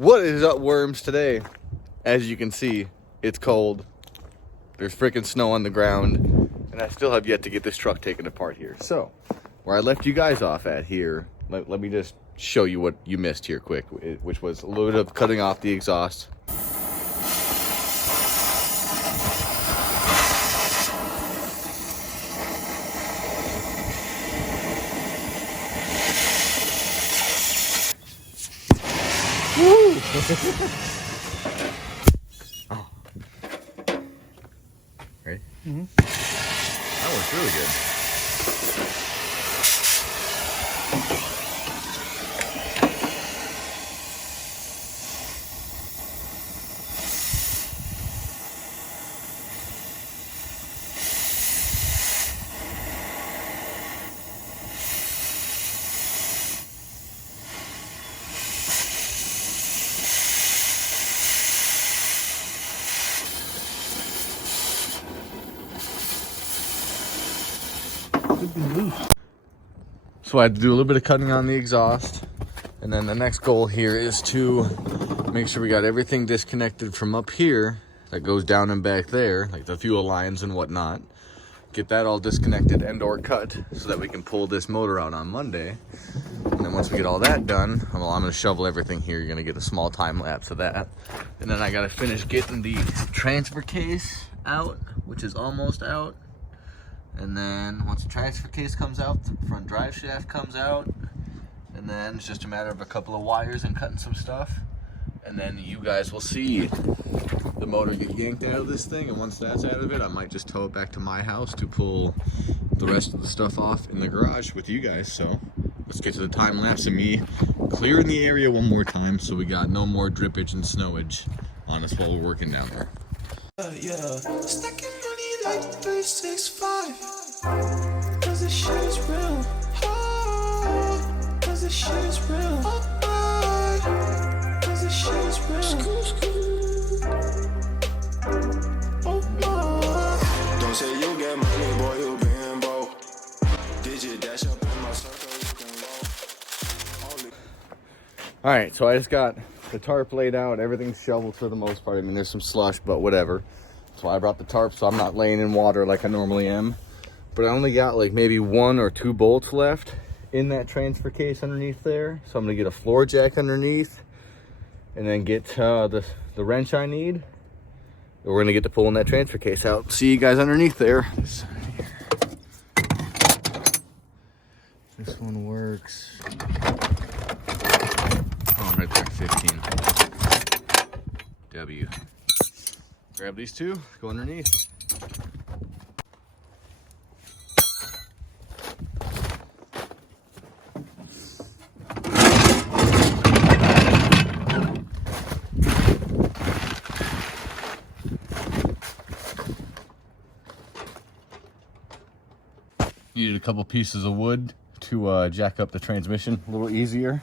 What is up, worms, today? As you can see, it's cold. There's freaking snow on the ground, and I still have yet to get this truck taken apart here. So, where I left you guys off at here, let me just show you what you missed here quick, which was a little bit of cutting off the exhaust. Woo! Oh. Ready? Mm-hmm. That works really good. So I had to do a little bit of cutting on the exhaust, and then the next goal here is to make sure we got everything disconnected from up here that goes down and back there, like the fuel lines and whatnot. Get that all disconnected and or cut so that we can pull this motor out on Monday. And then once we get all that done, well, I'm gonna shovel everything here. You're gonna get a small time lapse of that. And then I gotta finish getting the transfer case out, which is almost out. And then once the transfer case comes out, the front drive shaft comes out. And then it's just a matter of a couple of wires and cutting some stuff. And then you guys will see the motor get yanked out of this thing. And once that's out of it, I might just tow it back to my house to pull the rest of the stuff off in the garage with you guys. So let's get to the time lapse of me clearing the area one more time so we got no more drippage and snowage on us while we're working down there. Stacking money like 365. Cause this shit is real. Oh, cause this shit is real. Oh, cause this shit is real. Oh, don't say you get money, boy, you been broke. Did you dash up in my circle? You can roll. All right, so I just got the tarp laid out. Everything's shoveled for the most part. I mean, there's some slush, but whatever. So I brought the tarp so I'm not laying in water like I normally am. But I only got like maybe 1 or 2 bolts left in that transfer case underneath there. So I'm gonna get a floor jack underneath and then get the wrench I need. We're gonna get to pulling that transfer case out. See you guys underneath there. This one works. Oh, right there, 15. W. Grab these two, go underneath. Needed a couple pieces of wood to jack up the transmission a little easier.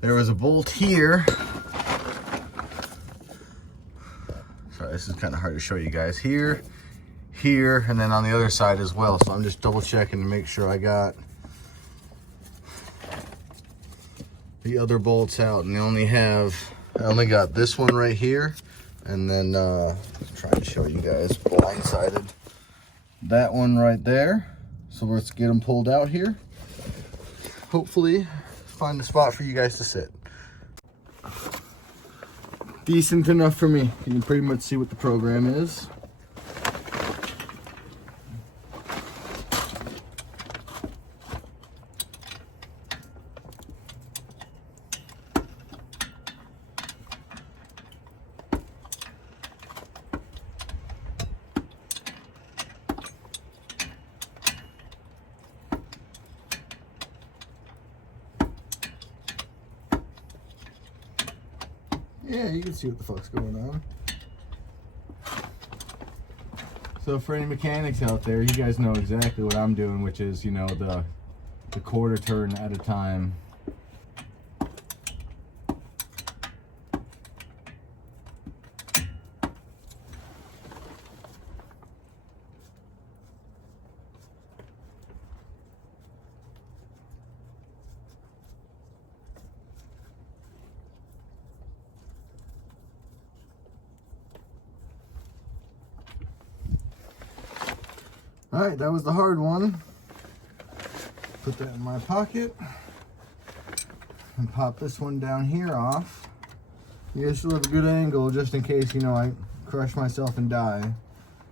There was a bolt here. Sorry, this is kind of hard to show you guys. Here, and then on the other side as well. So I'm just double checking to make sure I got the other bolts out. And I only got this one right here. And then, trying to show you guys blindsided. That one right there. So let's get them pulled out here. Hopefully find a spot for you guys to sit. Decent enough for me. You can pretty much see what the program is. Yeah, you can see what the fuck's going on. So for any mechanics out there, you guys know exactly what I'm doing, which is, you know, the quarter turn at a time. All right, that was the hard one. Put that in my pocket and pop this one down here off. You guys still have a good angle just in case, you know, I crush myself and die.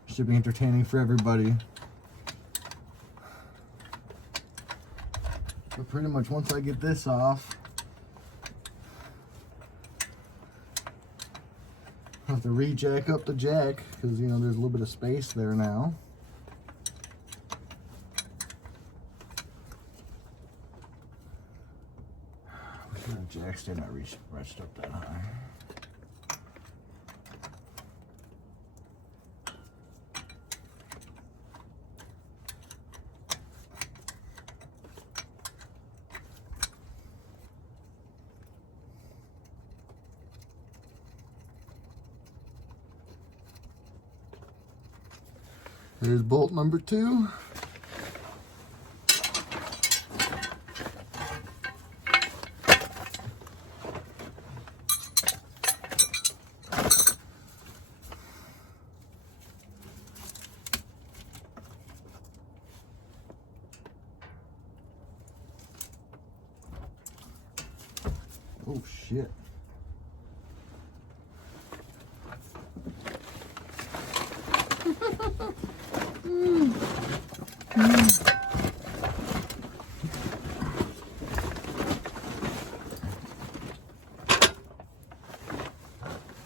Should be entertaining for everybody. But pretty much once I get this off, I have to re-jack up the jack because, you know, there's a little bit of space there now. The jack's still not reached up that high. There's bolt number 2. Oh shit.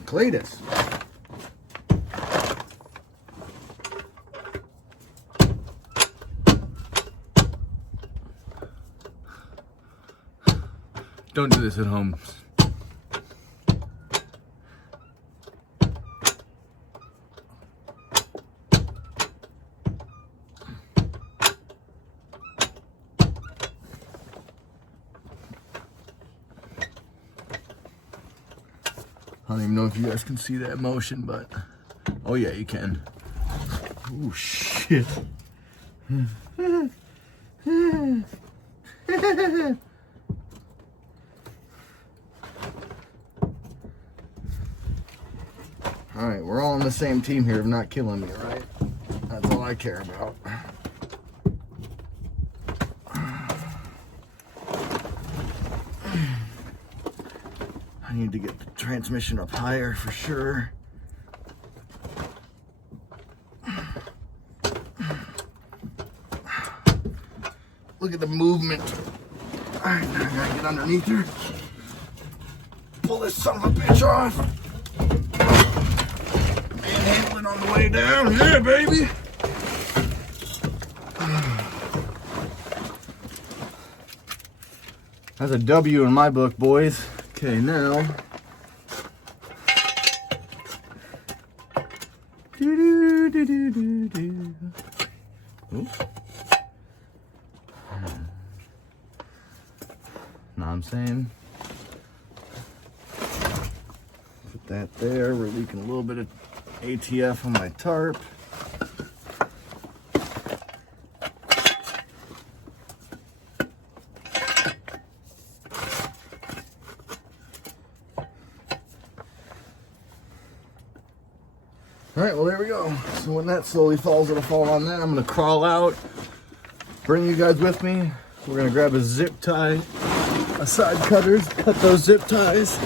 Cletus. Don't do this at home. I don't even know if you guys can see that motion, but oh yeah, you can. Oh shit. All right, we're all on the same team here of not killing me, right? That's all I care about. I need to get the transmission up higher for sure. Look at the movement. All right, now I gotta get underneath her. Pull this son of a bitch off. Manhandling on the way down. Yeah, baby. That's a W in my book, boys. Okay, now. Oops. Know what I'm saying? Put that there. We're leaking a little bit of ATF on my tarp. All right, well, there we go. So when that slowly falls, it'll fall on that. I'm gonna crawl out, bring you guys with me. We're gonna grab a zip tie, a side cutters, cut those zip ties.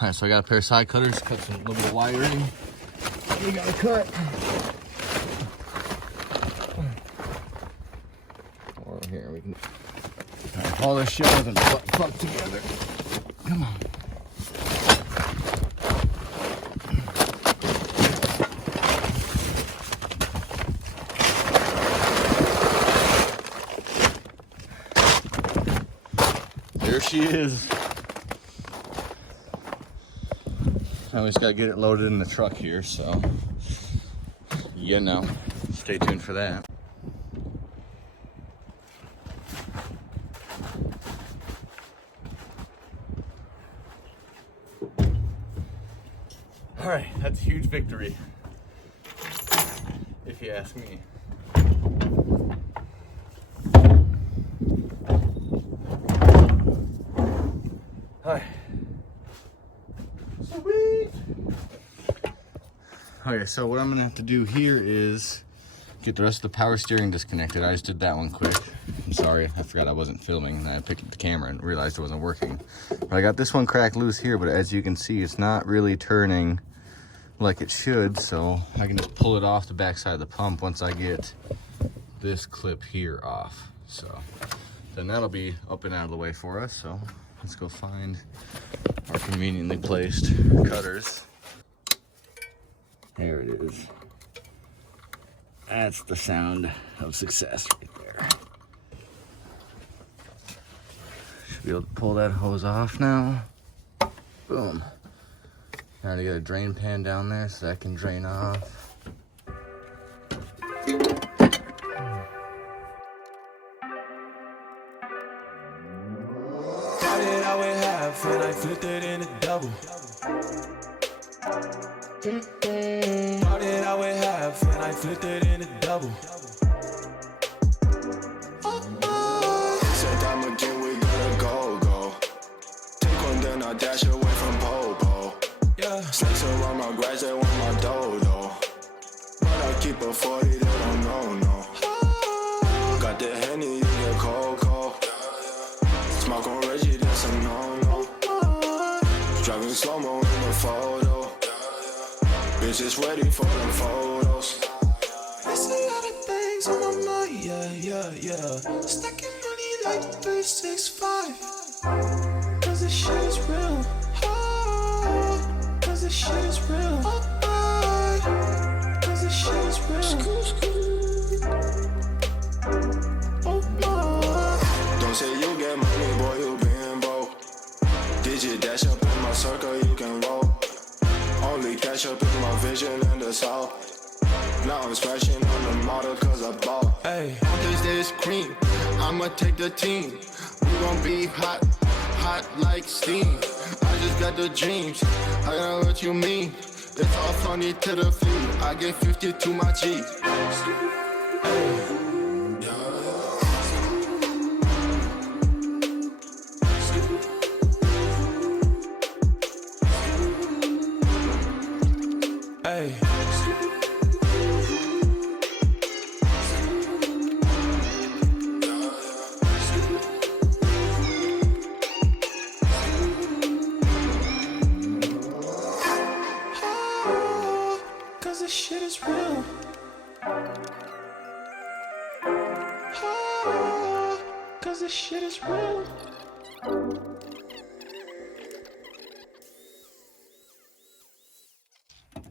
All right, so I got a pair of side cutters, cut some little bit of wiring. We gotta cut. Or here, we can all this shit with a butt plug together. Come on. There she is. we just gotta get it loaded in the truck here, so you know, stay tuned for that. All right, that's a huge victory, if you ask me. All right. Sweet. Okay, so what I'm gonna have to do here is get the rest of the power steering disconnected. I just did that one quick. I'm sorry, I forgot I wasn't filming, and I picked up the camera and realized it wasn't working. But I got this one cracked loose here, but as you can see, it's not really turning like it should, so I can just pull it off the backside of the pump once I get this clip here off. So then that'll be up and out of the way for us. So let's go find our conveniently placed cutters. There it is. That's the sound of success right there. Should be able to pull that hose off now. Boom. Now to get a drain pan down there so that can drain off. Started out with half and I flipped it in a double. Started out with half and I flipped it in a double. Said I'm again, we gotta go. Take one, then I dash away from pole. Yeah, snakes around my grass, they want my dodo. But I keep a 40, they don't know, no. Got the Henny, you get cold. Smoke on Reggie, that's a no-no. Driving slow-mo in the photo. Bitches ready for them photos. There's a lot of things on my mind, yeah. Stacking money like 365. Cause this shit is real. Cause this shit is real. Cause this shit is real. Don't say you get money, boy, you been broke. Digit dash up in my circle, you can roll. Only cash up in my vision in the south. Now I'm smashing on the model cause I bought. Hey, on this day is cream, I'ma take the team. We gon' be hot like steam. I just got the dreams, I know what you mean. It's all funny to the feet, I get 50 to my G. Hey. Cause this shit is real. Cause this shit is real. I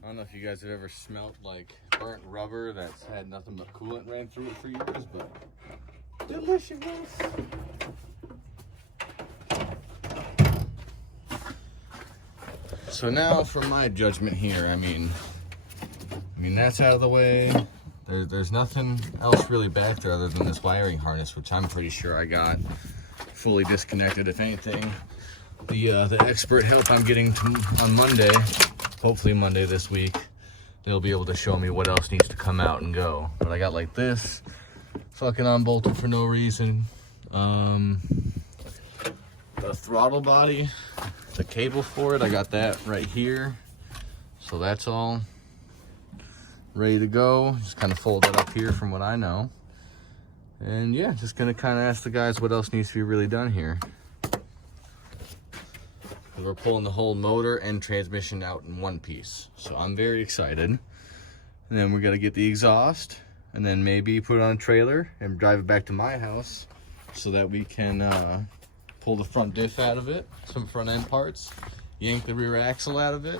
don't know if you guys have ever smelt like burnt rubber that's had nothing but coolant ran through it for years, but delicious. So now for my judgment here, I mean that's out of the way. There's nothing else really back there other than this wiring harness, which I'm pretty sure I got fully disconnected. If anything, the expert help I'm getting on Monday, hopefully Monday this week, they'll be able to show me what else needs to come out and go. But I got like this fucking unbolted for no reason. The throttle body, the cable for it, I got that right here. So that's all ready to go. Just kind of fold it up here from what I know. And yeah, just gonna kind of ask the guys what else needs to be really done here. We're pulling the whole motor and transmission out in one piece. So I'm very excited. And then we got to get the exhaust and then maybe put it on a trailer and drive it back to my house so that we can pull the front diff out of it, some front end parts, yank the rear axle out of it.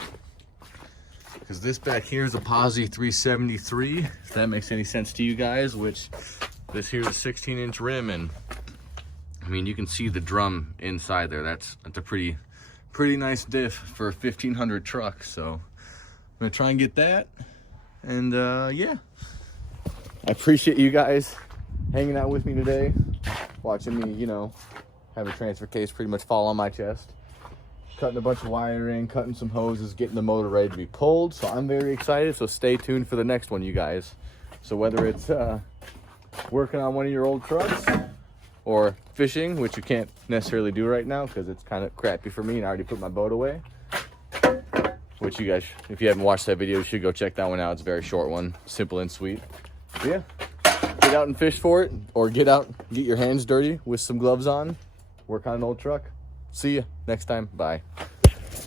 Because this back here is a Posi 373, if that makes any sense to you guys, which this here is a 16-inch rim, and I mean, you can see the drum inside there. That's a pretty pretty nice diff for a 1500 truck. So I'm gonna try and get that. And yeah, I appreciate you guys hanging out with me today, watching me, you know, have a transfer case pretty much fall on my chest, cutting a bunch of wiring, cutting some hoses, getting the motor ready to be pulled. So I'm very excited. So stay tuned for the next one, you guys. So whether it's working on one of your old trucks or fishing, which you can't necessarily do right now because it's kind of crappy for me and I already put my boat away, which you guys, if you haven't watched that video, you should go check that one out. It's a very short one, simple and sweet. But yeah, get out and fish for it, or get out, get your hands dirty with some gloves on, work on an old truck. See you next time. Bye.